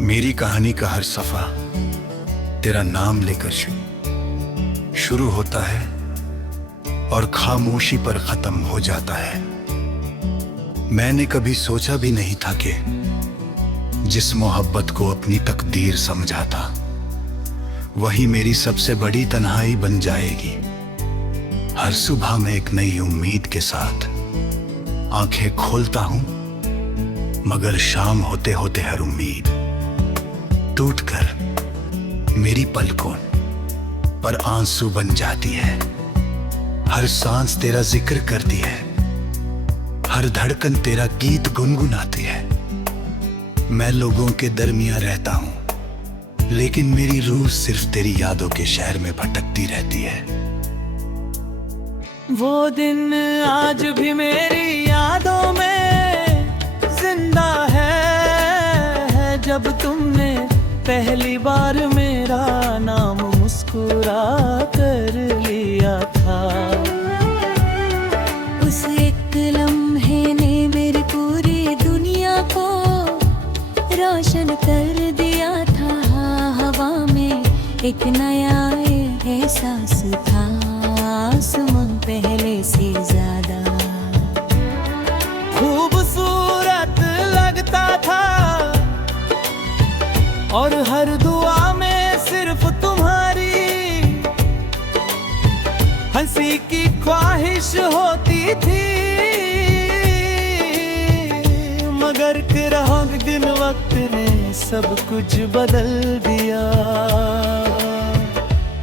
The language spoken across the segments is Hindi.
मेरी कहानी का हर सफा तेरा नाम लेकर शुरू होता है और खामोशी पर खत्म हो जाता है। मैंने कभी सोचा भी नहीं था कि जिस मोहब्बत को अपनी तकदीर समझा था वही मेरी सबसे बड़ी तन्हाई बन जाएगी। हर सुबह मैं एक नई उम्मीद के साथ आंखें खोलता हूं, मगर शाम होते होते हर उम्मीद टूटकर मेरी पलकों पर आंसू बन जाती है। हर सांस तेरा जिक्र करती है, हर धड़कन तेरा गीत गुनगुनाती है। मैं लोगों के दरमियां रहता हूं, लेकिन मेरी रूह सिर्फ तेरी यादों के शहर में भटकती रहती है। वो दिन आज भी मेरी यादों में जिंदा है, जब तुमने पहली बार मेरा नाम मुस्कुरा कर लिया था। उस एक लम्हे ने मेरी पूरी दुनिया को रोशन कर दिया था। हवा में एक नया एहसास था, आसमां पहले से ज्यादा खूबसूरत लगता था, और हर दुआ में सिर्फ तुम्हारी हंसी की ख्वाहिश होती थी। मगर रंग दिन वक्त ने सब कुछ बदल दिया।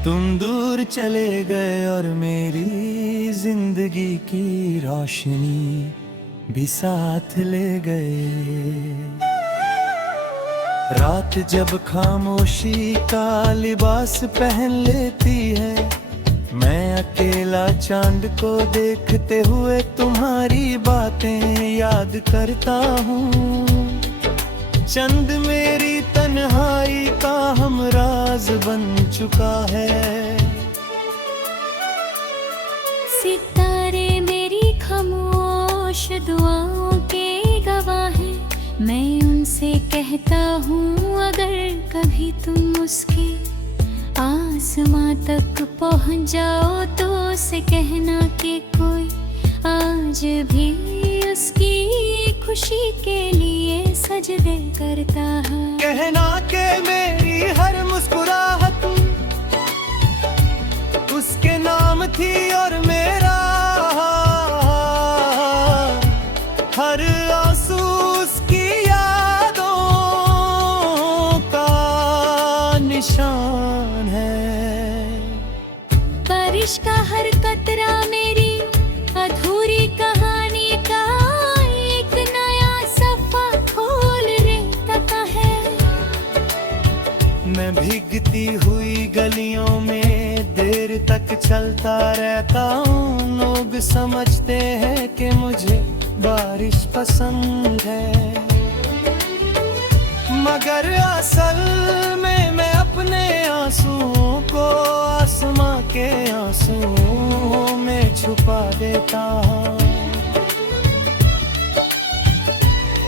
तुम दूर चले गए और मेरी जिंदगी की रोशनी भी साथ ले गए। रात जब खामोशी का लिबास पहन लेती है, मैं अकेला चांद को देखते हुए तुम्हारी बातें याद करता हूँ। चंद मेरी तन्हाई का हमराज बन चुका है। सितारे मेरी खामोश दुआओं के गवाह हैं। मैं उनसे कहता हूँ, अगर कभी तुम उसके आसमां तक पहुँच जाओ तो उसे कहना कि कोई आज भी उसकी खुशी के लिए सजदे करता है। कहना कि मेरी हर मुस्कुराहट उसके नाम थी, और मेरा हर आंसू उसकी यादों का निशान है। बारिश का हर कतरा मेरी अधूरी कहानी का एक नया सफा खोल देता है। मैं भीगती हुई गलियों में देर तक चलता रहता हूँ। लोग समझते हैं कि मुझे बारिश पसंद है, मगर असल में मैं अपने आंसुओं को आसमां के आंसुओं में छुपा देता हूँ।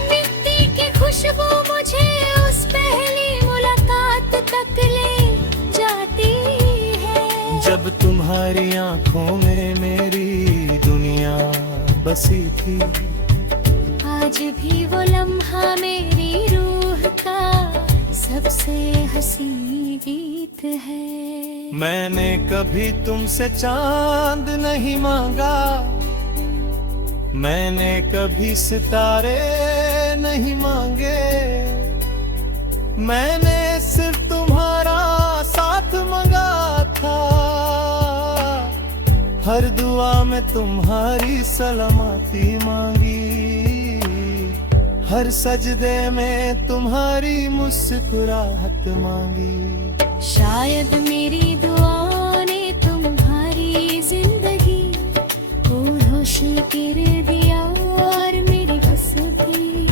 मिट्टी की खुशबू मुझे उस पहली मुलाकात तक ले जाती है, जब तुम्हारी आंखों में मेरी दुनिया बसी थी। आज भी वो लम्हा मेरी रूह का सबसे हसी गीत है। मैंने कभी तुमसे चांद नहीं मांगा, मैंने कभी सितारे नहीं मांगे। मैंने सिर्फ तुम्हारा साथ मांगा था। हर दुआ में तुम्हारी सलामती मांगी, हर सजदे में तुम्हारी मुस्कुराहट मांगी। शायद मेरी दुआ ने तुम्हारी जिंदगी को रोशन कर दिया, और मेरी बस भी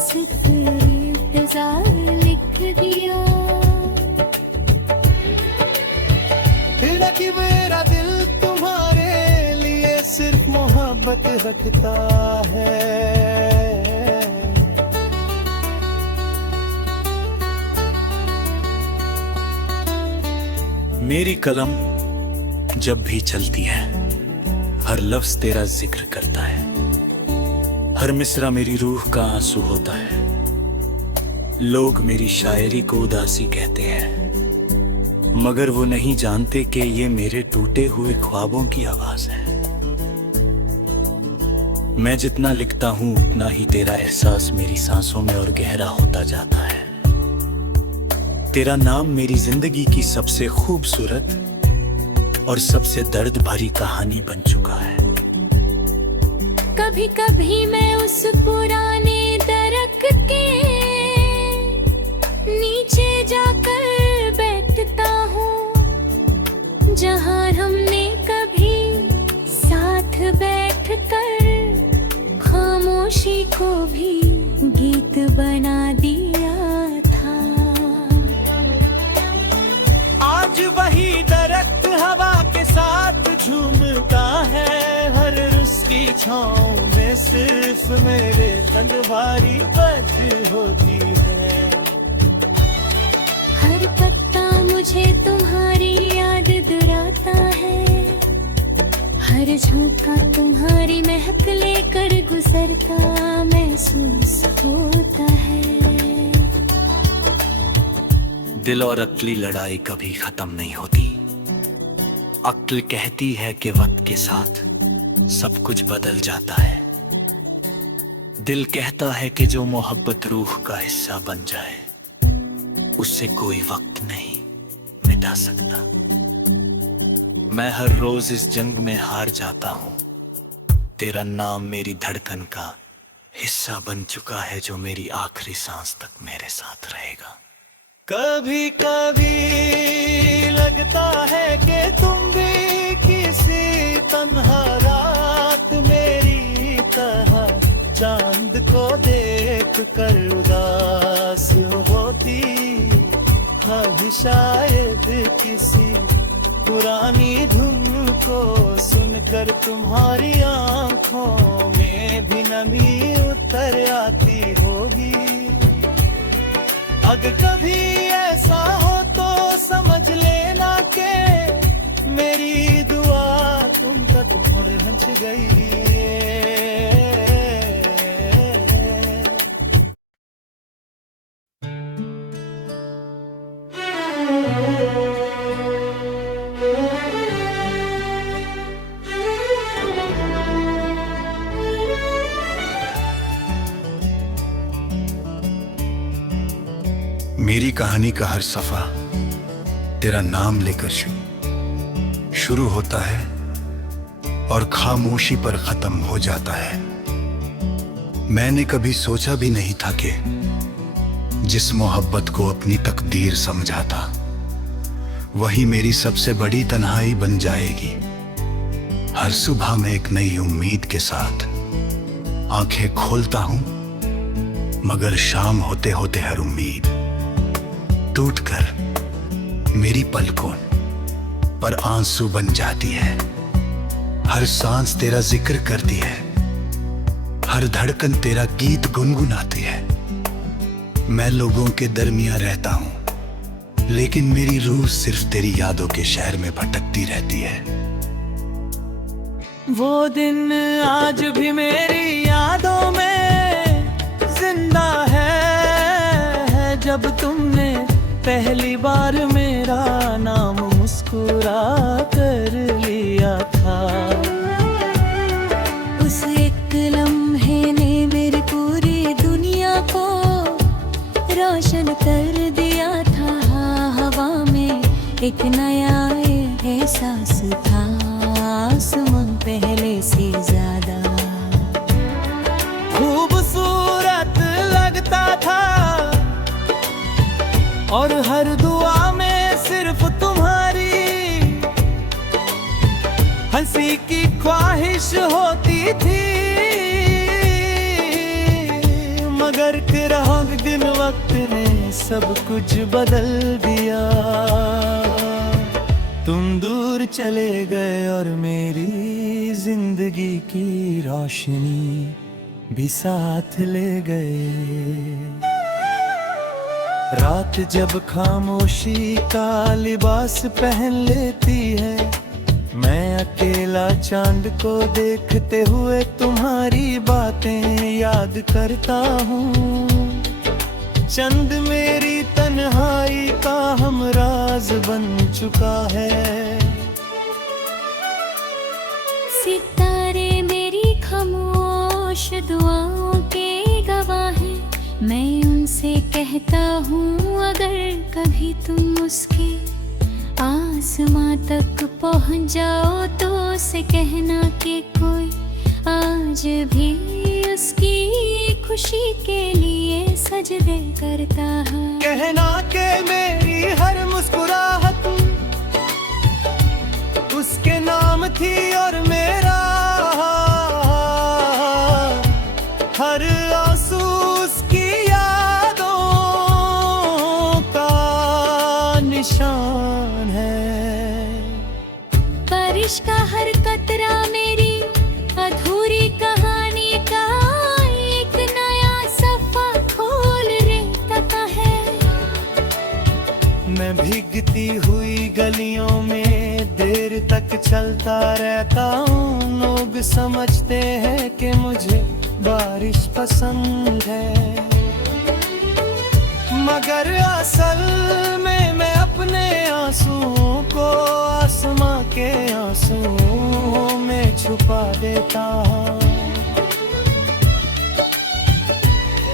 सिर्फ इंतजार लिख दिया। कि मेरा दिल तुम्हारे लिए सिर्फ मोहब्बत रखता है। मेरी कलम जब भी चलती है, हर लफ्ज तेरा जिक्र करता है। हर मिसरा मेरी रूह का आंसू होता है। लोग मेरी शायरी को उदासी कहते हैं, मगर वो नहीं जानते कि ये मेरे टूटे हुए ख्वाबों की आवाज है। मैं जितना लिखता हूं उतना ही तेरा एहसास मेरी सांसों में और गहरा होता जाता है। तेरा नाम मेरी जिंदगी की सबसे खूबसूरत और सबसे दर्द भरी कहानी बन चुका है। कभी कभी मैं उस पुराने दरख्त के नीचे जाकर बैठता हूँ, जहाँ हमने कभी साथ बैठकर खामोशी को भी गीत बना दिया था। आज वही दरख्त हवा के साथ झूमता है, हर उसकी छाँव में सिर्फ मेरे तन भारी बच होती है। हर पत्ता मुझे तुम्हारी याद दिलाता है, हर झोंका तुम्हारी महक लेकर गुजरता महसूस होता है। दिल और अक्ली लड़ाई कभी खत्म नहीं होती। अक्ल कहती है कि वक्त के साथ सब कुछ बदल जाता है। दिल कहता है कि जो मोहब्बत रूह का हिस्सा बन जाए, उससे कोई वक्त नहीं मिटा सकता। मैं हर रोज इस जंग में हार जाता हूँ। तेरा नाम मेरी धड़कन का हिस्सा बन चुका है, जो मेरी आखिरी सांस तक मेरे साथ रहेगा। कभी कभी लगता है कि तुम भी किसी तन्हा रात मेरी तरह चांद को देख कर उदास होती। कभी शायद किसी पुरानी धुन को सुनकर तुम्हारी आंखों में भी नमी उतर आती होगी। अगर कभी ऐसा हो तो समझ लेना कि मेरी दुआ तुम तक पहुंच गई। मेरी कहानी का हर सफा तेरा नाम लेकर शुरू होता है और खामोशी पर खत्म हो जाता है। मैंने कभी सोचा भी नहीं था कि जिस मोहब्बत को अपनी तकदीर समझा था, वही मेरी सबसे बड़ी तन्हाई बन जाएगी। हर सुबह मैं एक नई उम्मीद के साथ आंखें खोलता हूं, मगर शाम होते होते हर उम्मीद टूटकर मेरी पलकों पर आंसू बन जाती है। हर सांस तेरा जिक्र करती है, हर धड़कन तेरा गीत गुनगुनाती है। मैं लोगों के दरमियां रहता हूं, लेकिन मेरी रूह सिर्फ तेरी यादों के शहर में भटकती रहती है। वो दिन आज भी मेरी यादों में जिंदा है, जब तुमने पहली बार मेरा नाम मुस्कुरा कर लिया था। उस एक लम्हे ने मेरी पूरी दुनिया को रोशन कर दिया था। हवा में एक नया एहसास था, आसमां पहले से ज्यादा खूबसूरत लगता था, और हर दुआ में सिर्फ तुम्हारी हंसी की ख्वाहिश होती थी। मगर तेरा दिन वक्त ने सब कुछ बदल दिया। तुम दूर चले गए और मेरी जिंदगी की रोशनी भी साथ ले गए। रात जब खामोशी का लिबास पहन लेती है, मैं अकेला चांद को देखते हुए तुम्हारी बातें याद करता हूँ। चंद मेरी तन्हाई का हमराज बन चुका है। सितारे मेरी खामोश दुआओं के गवाह हैं। मैं उनसे कहता हूँ अगर कभी तुम उसके आसमां तक पहुँच जाओ तो उसे कहना कि कोई आज भी उसकी खुशी के लिए सजदे करता है। कहना कि मेरी हर मुस्कुराहट उसके नाम थी और मेरा हर आंसू उसकी यादों का निशान है। बारिश का हर कतरा मेरी अधूरी कहानी का एक नया सफा खोल रहता है। मैं भीगती हुई गलियों में देर तक चलता रहता हूँ। लोग समझते हैं कि मुझे बारिश पसंद है, मगर असल में मैं अपने आंसुओं को आसमां के आंसुओं में छुपा देता हूँ।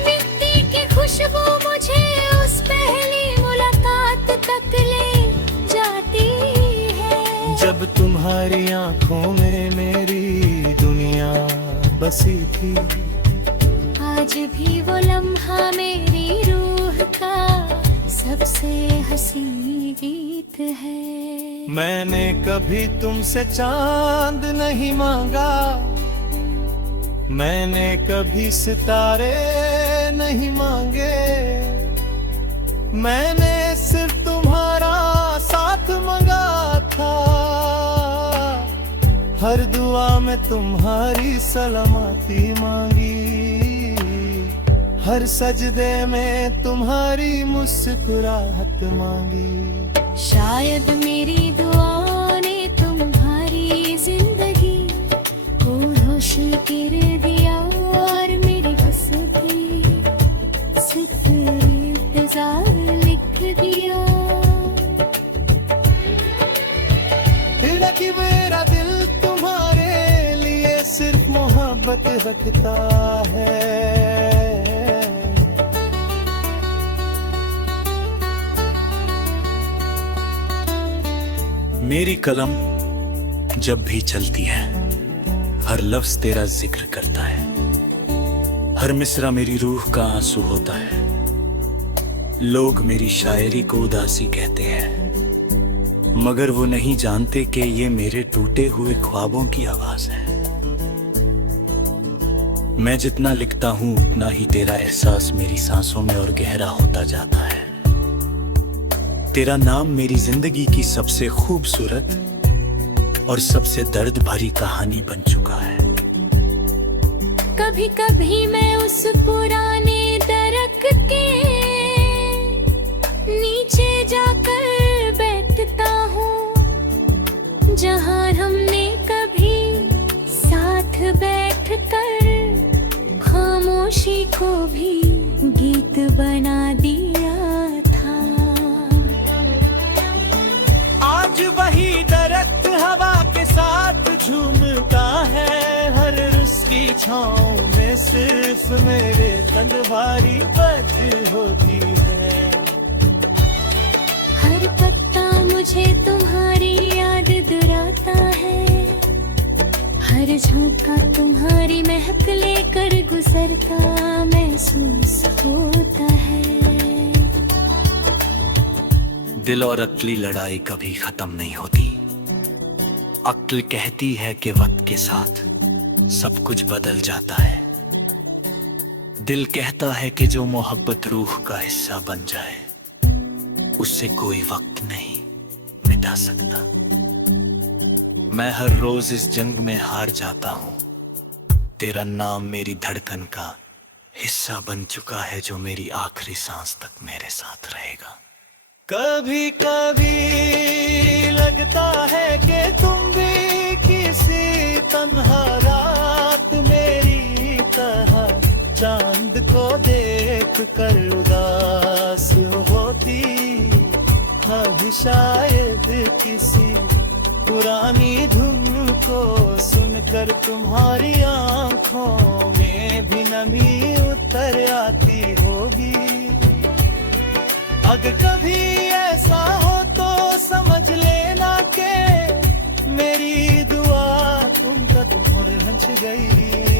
मिट्टी की खुशबू मुझे उस पहली मुलाकात तक ले जाती है, जब तुम्हारी आंखों में मेरी दुनिया बसी थी। आज भी वो लम्हा मेरी रूह का सबसे हसीन गीत है। मैंने कभी तुमसे चांद नहीं मांगा, मैंने कभी सितारे नहीं मांगे, मैंने सिर्फ तुम्हारा साथ मांगा था। हर दुआ में तुम्हारी सलामती मांगी, हर सजदे में तुम्हारी मुस्कुराहट मांगी। शायद मेरी दुआ ने तुम्हारी जिंदगी को रोशन कर दिया और मेरी बसती सिर्फ इंतजार लिख दिया। कि मेरा दिल तुम्हारे लिए सिर्फ मोहब्बत रखता है। मेरी कलम जब भी चलती है हर लफ्ज तेरा जिक्र करता है, हर मिसरा मेरी रूह का आंसू होता है। लोग मेरी शायरी को उदासी कहते हैं, मगर वो नहीं जानते कि ये मेरे टूटे हुए ख्वाबों की आवाज है। मैं जितना लिखता हूं उतना ही तेरा एहसास मेरी सांसों में और गहरा होता जाता है। तेरा नाम मेरी जिंदगी की सबसे खूबसूरत और सबसे दर्द भरी कहानी बन चुका है। कभी कभी मैं उस पुराने दरख्त के नीचे जाकर बैठता हूँ, जहाँ हमने कभी साथ बैठकर खामोशी को भी गीत बना दिया था। आज वही दरख्त हवा के साथ झूमता है, हर उसकी छाँव में सिर्फ मेरे तलवारी बच होती है। हर पत्ता मुझे तुम्हारी याद दिलाता है, हर झोंका तुम्हारी महक लेकर गुजरता महसूस होता है। दिल और अक्ली लड़ाई कभी खत्म नहीं होती। अक्ल कहती है कि वक्त के साथ सब कुछ बदल जाता है। दिल कहता है कि जो मोहब्बत रूह का हिस्सा बन जाए उससे कोई वक्त नहीं मिटा सकता। मैं हर रोज इस जंग में हार जाता हूँ। तेरा नाम मेरी धड़कन का हिस्सा बन चुका है जो मेरी आखिरी सांस तक मेरे साथ रहेगा। कभी कभी लगता है कि तुम भी किसी तन्हा रात मेरी तरह चांद को देख कर उदास होती। अभी शायद किसी पुरानी धुन को सुनकर तुम्हारी आंखों में भी नमी उतर आती होगी। अगर कभी ऐसा हो तो समझ लेना कि मेरी दुआ तुम तक पहुंच गई।